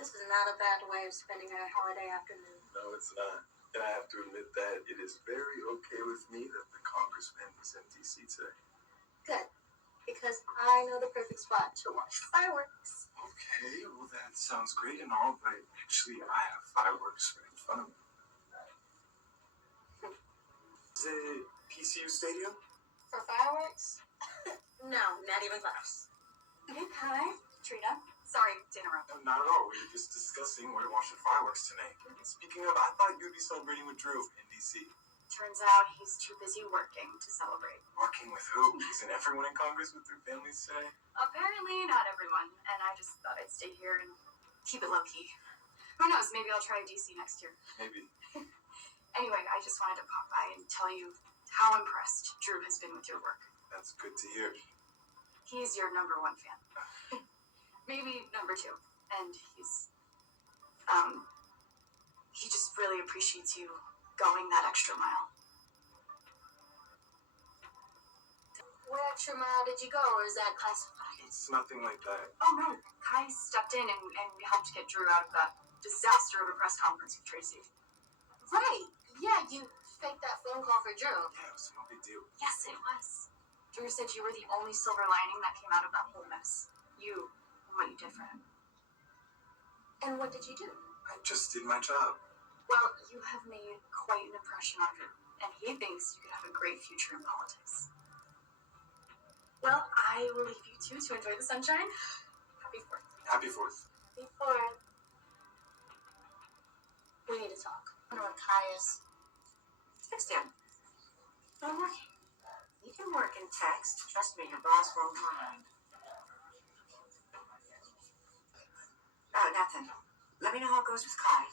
This is not a bad way of spending a holiday afternoon. No, it's not. And I have to admit that it is very okay with me that the congressman is in D.C. today. Good. Because I know the perfect spot to watch fireworks. Okay, well that sounds great and all, but actually I have fireworks right in front of me. Is it PCU Stadium? For fireworks? No, not even close. Hey, Kai. Trina. Sorry to interrupt. No, not at all. We were just discussing where to watch the fireworks tonight. Speaking of, I thought you'd be celebrating with Drew in D.C. Turns out he's too busy working to celebrate. Working with who? Isn't everyone in Congress with their families today? Apparently not everyone, and I just thought I'd stay here and keep it low-key. Who knows, maybe I'll try DC next year. Maybe. Anyway, I just wanted to pop by and tell you how impressed Drew has been with your work. That's good to hear. He's your #1 fan. Maybe #2. And he just really appreciates you going that extra mile. What extra mile did you go, or is that classified? It's nothing like that. Oh no, Kai stepped in and helped get Drew out of that disaster of a press conference with Tracy. Right. Yeah, you faked that phone call for Drew. Yeah, it was no big deal. Yes, it was. Drew said you were the only silver lining that came out of that whole mess. What you did for him. And what did you do? I just did my job. Well, you have made quite an impression on Drew, and he thinks you could have a great future in politics. Well, I will leave you two to enjoy the sunshine. Happy 4th. Happy 4th. Before we need to talk. I don't know what Kai is. Text him. I'm working. You can work in text. Trust me, your boss won't mind. Oh, nothing. Let me know how it goes with Kai.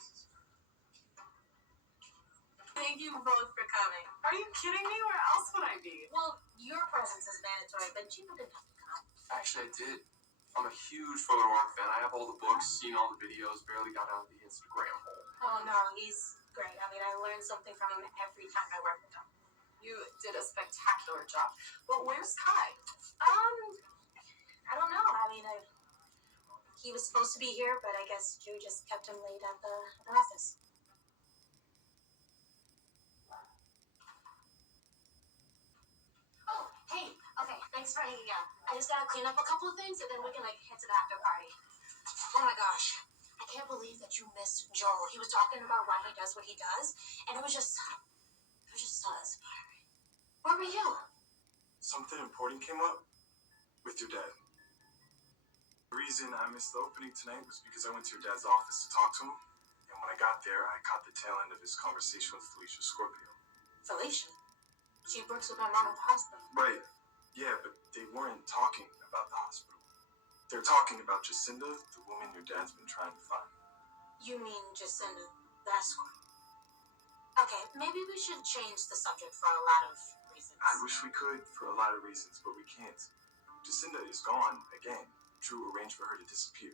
Thank you both for coming. Are you kidding me? Where else would I be? Well, your presence is mandatory, but you didn't have to come. Actually, I did. I'm a huge Photo Rock fan. I have all the books, seen all the videos, barely got out of the Instagram hole. Oh no, he's great. I mean, I learn something from him every time I work with him. You did a spectacular job. But where's Kai? I don't know. I mean, he was supposed to be here, but I guess Drew just kept him late at the office. Oh, hey. Okay, thanks for hanging out. I just gotta clean up a couple of things, and then we can head to the after party. Oh my gosh, I can't believe that you missed Joel. He was talking about why he does what he does, and it was just so inspiring. Where were you? Something important came up with your dad. The reason I missed the opening tonight was because I went to your dad's office to talk to him, and when I got there, I caught the tail end of his conversation with Felicia Scorpio. Felicia? She works with my mom at the hospital. Right. Yeah, but they weren't talking about the hospital. They're talking about Jacinda, the woman your dad's been trying to find. You mean Jacinda Vasquez? Okay, maybe we should change the subject for a lot of reasons. I wish we could for a lot of reasons, but we can't. Jacinda is gone again. Drew arranged for her to disappear.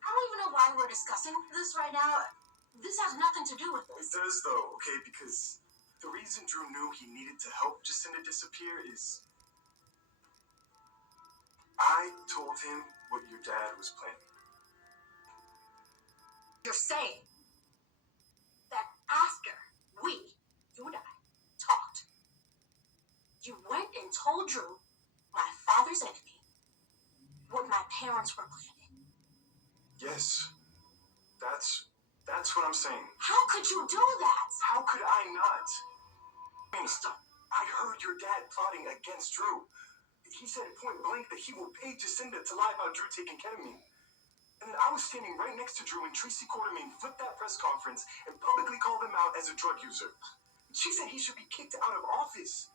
I don't even know why we're discussing this right now. This has nothing to do with It this. does though, okay, because the reason Drew knew he needed to help Jacinda disappear is I told him what your dad was planning. You're saying that after you and I, talked, you went and told Drew, my father's enemy, what my parents were planning. Yes, that's what I'm saying. How could you do that? How could I not? I heard your dad plotting against Drew. He said point blank that he will pay Jacinda to lie about Drew taking ketamine. And then I was standing right next to Drew when Tracy Quartermain flipped that press conference and publicly called him out as a drug user. She said he should be kicked out of office.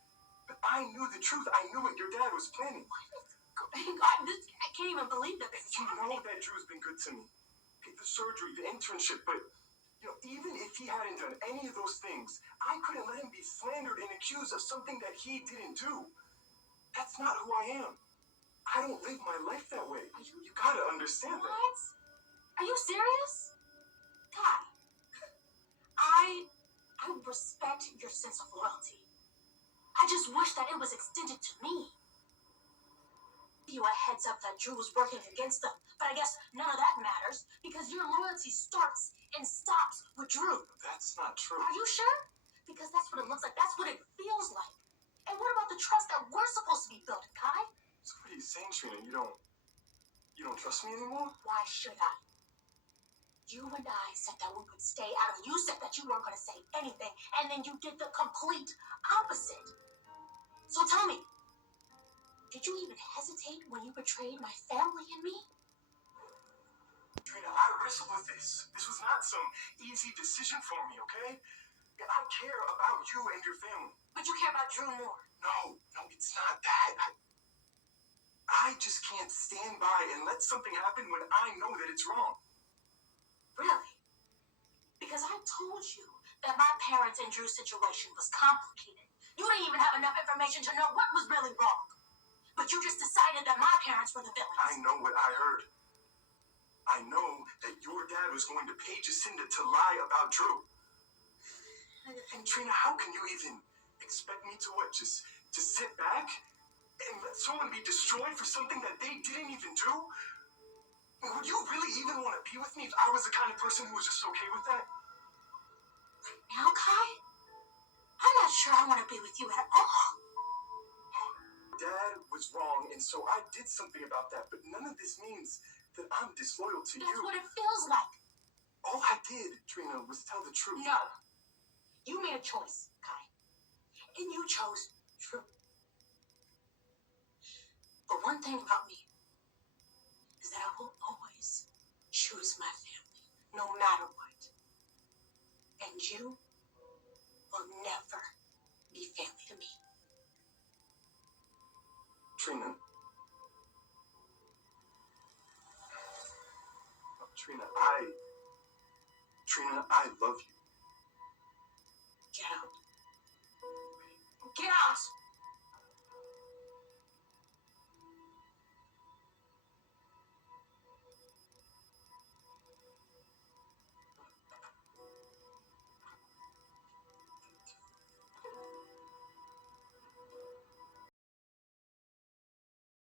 But I knew the truth. I knew what your dad was planning. I can't even believe that this is You happening. know that Drew's been good to me. The surgery, the internship, but even if he hadn't done any of those things, I couldn't let him be slandered and accused of something that he didn't do. That's not who I am. I don't live my life that way. You gotta understand that. What? Are you serious? God, I respect your sense of loyalty. I just wish that it was extended to me. Give you a heads up that Drew was working against them, but I guess none of that matters because you're trust me anymore? Why should I? You and I said that we would stay out of it. You said that you weren't going to say anything, and then you did the complete opposite. So tell me, did you even hesitate when you betrayed my family and me? Trina, I wrestled with this. This was not some easy decision for me, okay? I care about you and your family. But you care about Drew more. No, it's not that. I just can't stand by and let something happen when I know that it's wrong. Really? Because I told you that my parents and Drew's situation was complicated. You didn't even have enough information to know what was really wrong. But you just decided that my parents were the villains. I know what I heard. I know that your dad was going to pay Jacinda to lie about Drew. And Trina, how can you even expect me to what? Just to sit back and let someone be destroyed for something that they didn't even do? Would you really even want to be with me if I was the kind of person who was just okay with that? Now, Kai? I'm not sure I want to be with you at all. Dad was wrong, and so I did something about that, but none of this means that I'm disloyal to you. That's what it feels like. All I did, Trina, was tell the truth. No. You made a choice, Kai. And you chose Drew. But one thing about me is that I will always choose my family, no matter what. And you will never be family to me. Trina. Trina, I love you.